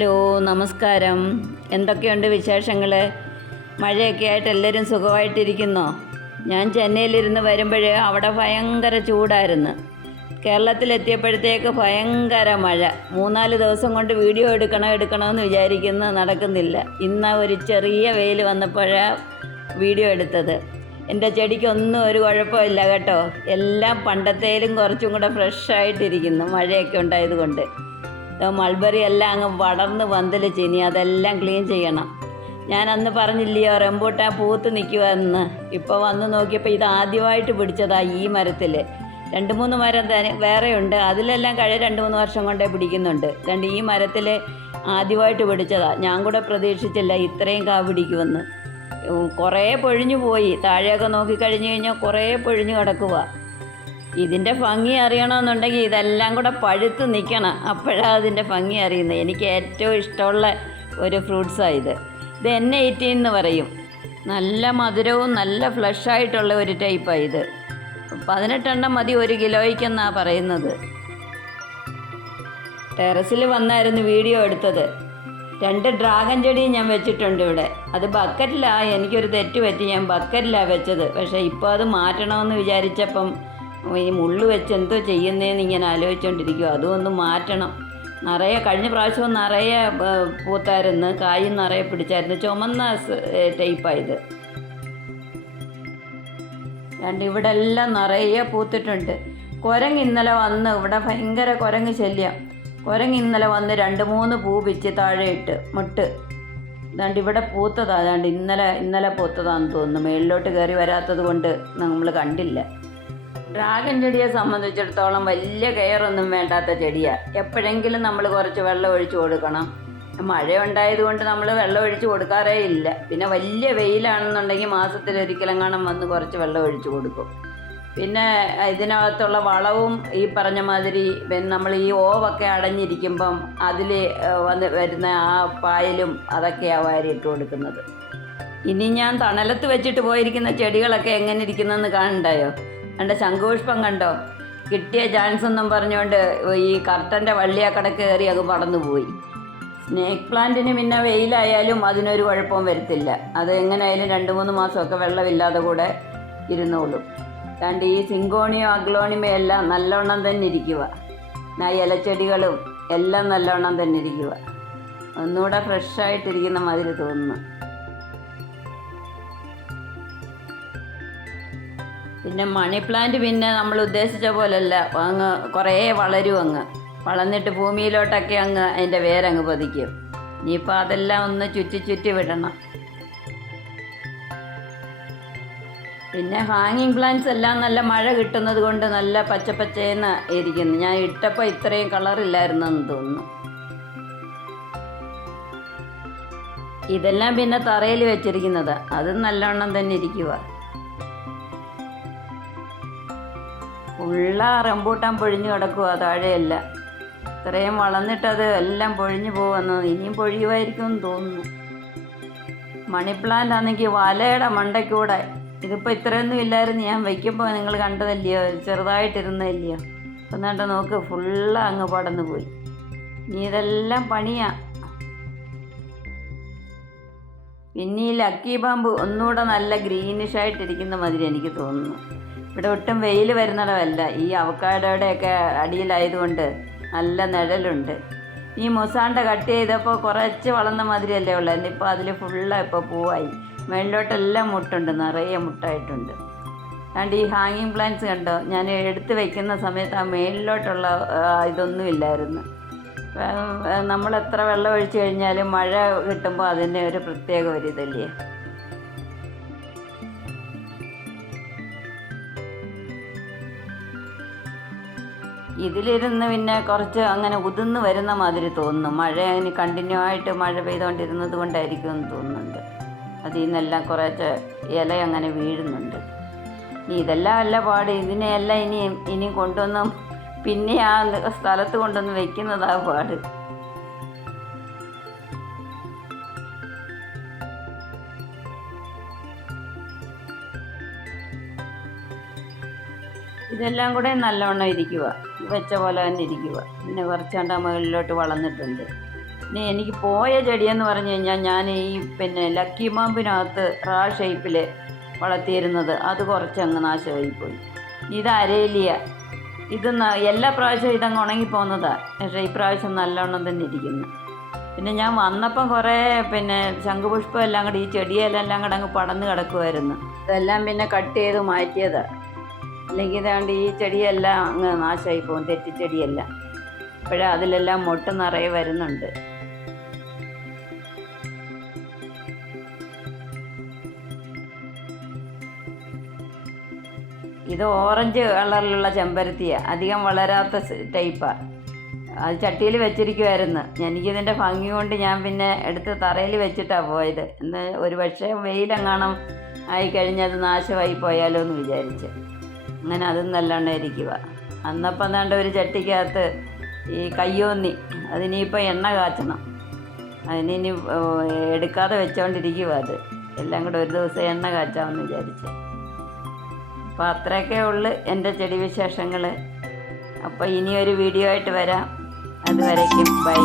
Hello നമസ്കാരം. എന്തൊക്കെയുണ്ട് വിശേഷങ്ങൾ മഴയൊക്കെ ആയിട്ട് എല്ലാവരും സുഖമായിട്ടിരിക്കുന്നോ? ഞാൻ ചെന്നൈയിലിരുന്ന് വരുമ്പോൾ അവിടെ ഭയങ്കര ചൂടായിരുന്നു. കേരളത്തിലെത്തിയപ്പോഴത്തേക്ക് ഭയങ്കര മഴ. മൂന്നാൽ ദിവസം കൊണ്ട് വീഡിയോ എടുക്കണം എടുക്കണമെന്ന് വിചാരിക്കുന്നു നടക്കുന്നില്ല. ഇന്ന് ഒരു ചെറിയ വെയിൽ വന്നപ്പോഴാണ് വീഡിയോ എടുത്തത്. എന്റെ ചെടിക്കൊന്നും ഒരു കുഴപ്പമില്ല കേട്ടോ. എല്ലാം പണ്ടത്തേലും കുറച്ചും കൂടെ ഫ്രഷായിട്ടിരിക്കുന്നു മഴയൊക്കെ ഉണ്ടായതുകൊണ്ട്. മൾബറി എല്ലാം അങ്ങ് വളർന്ന് പന്തൽ ചിനി അതെല്ലാം ക്ലീൻ ചെയ്യണം. ഞാൻ അന്ന് പറഞ്ഞില്ലയോ റംബൂട്ടാൻ പൂത്ത് നിൽക്കുമെന്ന് ഇപ്പോൾ വന്ന് നോക്കിയപ്പോൾ ഇത് ആദ്യമായിട്ട് പിടിച്ചതാ ഈ മരത്തിൽ രണ്ട് മൂന്ന് മരം തന്നെ വേറെയുണ്ട്. അതിലെല്ലാം കഴിഞ്ഞ രണ്ട് മൂന്ന് വർഷം കൊണ്ടേ പിടിക്കുന്നുണ്ട്. രണ്ട് ഈ മരത്തിൽ ആദ്യമായിട്ട് പിടിച്ചതാ. ഞാൻ കൂടെ പ്രതീക്ഷിച്ചില്ല ഇത്രയും കാ പിടിക്കുമെന്ന്. കുറേ പൊഴിഞ്ഞു പോയി. താഴെയൊക്കെ നോക്കിക്കഴിഞ്ഞ് കഴിഞ്ഞാൽ കുറേ പൊഴിഞ്ഞു കിടക്കുക ഇതിന്റെ ഭംഗി അറിയണമെന്നുണ്ടെങ്കിൽ ഇതെല്ലാം കൂടെ പഴുത്ത് നിൽക്കണം അപ്പോഴാണ് അതിന്റെ ഭംഗി അറിയുന്നത്. എനിക്ക് ഏറ്റവും ഇഷ്ടമുള്ള ഒരു ഫ്രൂട്ട്സാണ് ഇത്. ഇത് എൻ എയ്റ്റീൻ എന്ന് പറയും. നല്ല മധുരവും നല്ല ഫ്ലഷ് ആയിട്ടുള്ള ഒരു ടൈപ്പാണ് ഇത്. പതിനെട്ടെണ്ണം മതി ഒരു കിലോയ്ക്കെന്നാണ് പറയുന്നത്. ടെറസിൽ വന്നായിരുന്നു വീഡിയോ എടുത്തത്. രണ്ട് ഡ്രാഗൺ ചെടിയും ഞാൻ വെച്ചിട്ടുണ്ട് ഇവിടെ. അത് ബക്കറ്റിലാണ് എനിക്കൊരു തെറ്റ് പറ്റി. ഞാൻ ബക്കറ്റിലാണ് വെച്ചത്. പക്ഷേ ഇപ്പോൾ അത് മാറ്റണമെന്ന് വിചാരിച്ചപ്പം ഈ മുള്ളു വെച്ച് എന്തോ ചെയ്യുന്നതെന്ന് ഇങ്ങനെ ആലോചിച്ചുകൊണ്ടിരിക്കുക അതും ഒന്ന് മാറ്റണം. നിറയെ കഴിഞ്ഞ പ്രാവശ്യം നിറയെ പൂത്തായിരുന്നു. കായും നിറയെ പിടിച്ചായിരുന്നു. ചുമന്ന ടൈപ്പായത് രണ്ട് ഇവിടെ എല്ലാം നിറയെ പൂത്തിട്ടുണ്ട്. കുരങ്ങ് ഇന്നലെ വന്ന് ഇവിടെ ഭയങ്കര കുരങ്ങ് ശല്യം. കുരങ്ങ് ഇന്നലെ വന്ന് രണ്ട് മൂന്ന് പൂ പിച്ച് താഴെ ഇട്ട് മുട്ട്. അതാണ്ട് ഇവിടെ പൂത്തതാണ് ഇന്നലെ ഇന്നലെ പൂത്തതാണെന്ന് തോന്നുന്നു. മേളിലോട്ട് കയറി വരാത്തത് കൊണ്ട് നമ്മൾ കണ്ടില്ല. ഡ്രാഗൺ ചെടിയെ സംബന്ധിച്ചിടത്തോളം വലിയ കെയറൊന്നും വേണ്ടാത്ത ചെടിയാണ് എപ്പോഴെങ്കിലും നമ്മൾ കുറച്ച് വെള്ളം ഒഴിച്ചു കൊടുക്കണം. മഴ ഉണ്ടായതുകൊണ്ട് നമ്മൾ വെള്ളം ഒഴിച്ചു കൊടുക്കാറേ ഇല്ല. പിന്നെ വലിയ വെയിലാണെന്നുണ്ടെങ്കിൽ മാസത്തിൽ മാസത്തിലൊരിക്കലെങ്ങാനും വന്ന് കുറച്ച് വെള്ളം ഒഴിച്ചു കൊടുക്കും. പിന്നെ ഇതിനകത്തുള്ള വളവും ഈ പറഞ്ഞ മാതിരി നമ്മൾ ഈ ഓവൊക്കെ അടഞ്ഞിരിക്കുമ്പം അതിൽ വന്ന് വരുന്ന ആ പായലും അതൊക്കെയാണ് വാരി ഇട്ട് കൊടുക്കുന്നത്. ഇനി ഞാൻ തണലത്ത് വെച്ചിട്ട് പോയിരിക്കുന്ന ചെടികളൊക്കെ എങ്ങനെ ഇരിക്കുന്നെന്ന് കാണണ്ടായോ? എന്റെ ശംഖുപുഷ്പം കണ്ടോ? കിട്ടിയ ചാൻസ് എന്നും പറഞ്ഞുകൊണ്ട് ഈ കർട്ടന്റെ വള്ളിയാക്കട കയറി അത് പടന്നു പോയി. സ്നേക്ക് പ്ലാന്റിന് പിന്നെ വെയിലായാലും അതിനൊരു കുഴപ്പവും വരത്തില്ല. അത് എങ്ങനെയായാലും രണ്ട് മൂന്ന് മാസമൊക്കെ വെള്ളമില്ലാതെ കൂടെ ഇരുന്നോളും. കണ്ട് ഈ സിങ്കോണിയോ അഗ്ലോണിമയോ എല്ലാം നല്ലോണം തന്നെ ഇരിക്കുക ആ ഇലച്ചെടികളും എല്ലാം നല്ലോണം തന്നെ ഇരിക്കുക ഒന്നുകൂടെ ഫ്രഷായിട്ടിരിക്കുന്ന മാതിരി തോന്നുന്നു. പിന്നെ മണി പ്ലാന്റ് പിന്നെ നമ്മൾ ഉദ്ദേശിച്ച പോലല്ല. അങ്ങ് കുറേ വളരും അങ്ങ്. വളർന്നിട്ട് ഭൂമിയിലോട്ടൊക്കെ അങ്ങ് അതിന്റെ വേരങ്ങ് പതിക്കും. ഇനിയിപ്പോൾ അതെല്ലാം ഒന്ന് ചുറ്റി ചുറ്റി വിടണം. പിന്നെ ഹാങ്ങിങ് പ്ലാന്റ്സ് എല്ലാം നല്ല മഴ കിട്ടുന്നത് കൊണ്ട് നല്ല പച്ചപ്പച്ചേന്ന് ഇരിക്കുന്നു. ഞാൻ ഇട്ടപ്പോൾ ഇത്രയും കളറില്ലായിരുന്നെന്ന് തോന്നുന്നു. ഇതെല്ലാം പിന്നെ തറയിൽ വെച്ചിരിക്കുന്നത്. അത് നല്ലവണ്ണം തന്നെ ഇരിക്കുക ഉള്ള റംബൂട്ടാൻ പൊഴിഞ്ഞു കിടക്കുക താഴെയല്ല. ഇത്രയും വളർന്നിട്ടത് എല്ലാം പൊഴിഞ്ഞു പോകുന്നു ഇനിയും പൊഴിയുമായിരിക്കും എന്ന് തോന്നുന്നു. മണി പ്ലാന്റ് ആണെങ്കിൽ വലയുടെ മണ്ടയ്ക്കൂടെ. ഇതിപ്പോൾ ഇത്രയൊന്നും ഇല്ലായിരുന്നു. ഞാൻ വയ്ക്കുമ്പോൾ നിങ്ങൾ കണ്ടതല്ലയോ? ചെറുതായിട്ടിരുന്നതല്ലയോ? ഒന്നാണ്ട് നോക്ക് ഫുള്ള് അങ്ങ് പടന്നു പോയി. ഇനി ഇതെല്ലാം പണിയാ. പിന്നെ ഈ ലക്കി ബാമ്പ് ഒന്നുകൂടെ നല്ല ഗ്രീനിഷായിട്ടിരിക്കുന്ന മാതിരി എനിക്ക് തോന്നുന്നു. ഇവിടെ ഒട്ടും വെയിൽ വരുന്നിടമല്ല ഈ അവക്കാടോടെയൊക്കെ അടിയിലായതുകൊണ്ട് നല്ല നിഴലുണ്ട്. ഈ മുസാണ്ട കട്ട് ചെയ്തപ്പോൾ കുറച്ച് വളർന്ന മാതിരിയല്ലേ ഉള്ളത് എന്നിപ്പോൾ അതിൽ ഫുള്ള് ഇപ്പോൾ പൂവായി. മേളിലോട്ടെല്ലാം മുട്ടുണ്ട് നിറയെ മുട്ടായിട്ടുണ്ട്. അതുകൊണ്ട് ഈ ഹാങ്ങിങ് പ്ലാന്റ്സ് കണ്ടോ? ഞാൻ എടുത്ത് വയ്ക്കുന്ന സമയത്ത് ആ മേളിലോട്ടുള്ള ഇതൊന്നും ഇല്ലായിരുന്നു. നമ്മൾ എത്ര വെള്ളം ഒഴിച്ചു കഴിഞ്ഞാലും മഴ കിട്ടുമ്പോൾ അതിന്റെ ഒരു പ്രത്യേക ഒരു ഇതല്ലേ? ഇതിലിരുന്ന് പിന്നെ കുറച്ച് അങ്ങനെ ഉതിർന്ന് വരുന്ന മാതിരി തോന്നുന്നു. മഴ അതിന് കണ്ടിന്യൂ ആയിട്ട് മഴ പെയ്തുകൊണ്ടിരുന്നത് കൊണ്ടായിരിക്കും എന്ന് തോന്നുന്നുണ്ട്. അതിൽ നിന്നെല്ലാം കുറച്ച് ഇല അങ്ങനെ വീഴുന്നുണ്ട്. ഇനി ഇതെല്ലാം അല്ല പാട്. ഇതിനെയെല്ലാം ഇനി ഇനി കൊണ്ടുവന്ന് പിന്നെ ആ സ്ഥലത്ത് കൊണ്ടുവന്ന് വെക്കുന്നതാ പാട്. ഇതെല്ലാം കൂടെ നല്ലവണ്ണം ഇരിക്കുക വെച്ച പോലെ തന്നെ ഇരിക്കുക പിന്നെ കുറച്ചാണ്ട് മുകളിലോട്ട് വളർന്നിട്ടുണ്ട്. ഇനി എനിക്ക് പോയ ചെടിയെന്ന് പറഞ്ഞു കഴിഞ്ഞാൽ ഞാൻ ഈ പിന്നെ ലക്കി മാമ്പിനകത്ത് റാ ഷേപ്പിൽ വളർത്തിയിരുന്നത്. അത് കുറച്ചങ്ങ് നാശമായി പോയി. ഇത് അരേലിയ. ഇത് എല്ലാ പ്രാവശ്യവും ഇതങ്ങ് ഉണങ്ങിപ്പോകുന്നതാണ് പക്ഷേ ഈ പ്രാവശ്യം നല്ലോണം തന്നെ ഇരിക്കുന്നു. പിന്നെ ഞാൻ വന്നപ്പം കുറേ പിന്നെ ശംഖുപുഷ്പം എല്ലാം കൂടെ ഈ ചെടിയെല്ലാം കൂടെ അങ്ങ് പടന്ന് കിടക്കുമായിരുന്നു ഇതെല്ലാം പിന്നെ കട്ട് ചെയ്ത് മാറ്റിയതാണ് അല്ലെങ്കിൽ ഇതാണ്ട് ഈ ചെടിയെല്ലാം അങ്ങ് നാശമായി പോകും തെറ്റിച്ചെടിയെല്ലാം ഇപ്പോഴേ അതിലെല്ലാം മൊട്ട് നിറയെ വരുന്നുണ്ട്. ഇത് ഓറഞ്ച് കളറിലുള്ള ചെമ്പരത്തിയാണ് അധികം വളരാത്ത ടൈപ്പാണ് അത് ചട്ടിയിൽ വെച്ചിരിക്കുമായിരുന്നു എനിക്കിതിന്റെ ഭംഗി കൊണ്ട് ഞാൻ പിന്നെ എടുത്ത് തറയിൽ വെച്ചിട്ടാണ് പോയത്. എന്ന് ഒരു പക്ഷേ വെയിലെങ്ങാണം ആയിക്കഴിഞ്ഞാൽ അത് നാശമായി പോയാലോ എന്ന് വിചാരിച്ച്. അങ്ങനെ അതും നല്ലോണം ഇരിക്കുക അന്നപ്പം തേണ്ട ഒരു ചട്ടിക്കകത്ത് ഈ കയ്യോന്നി അതിനിപ്പോൾ എണ്ണ കാച്ചണം. അതിനി എടുക്കാതെ വെച്ചോണ്ടിരിക്കുക അത്. എല്ലാം കൂടെ ഒരു ദിവസം എണ്ണ കാച്ചാമെന്ന് വിചാരിച്ചു. അപ്പോൾ അത്രയൊക്കെ ഉള്ളു എന്റെ ചെടി വിശേഷങ്ങൾ അപ്പോൾ ഇനി ഒരു വീഡിയോ ആയിട്ട് വരാം. അതുവരേക്കും ബൈ.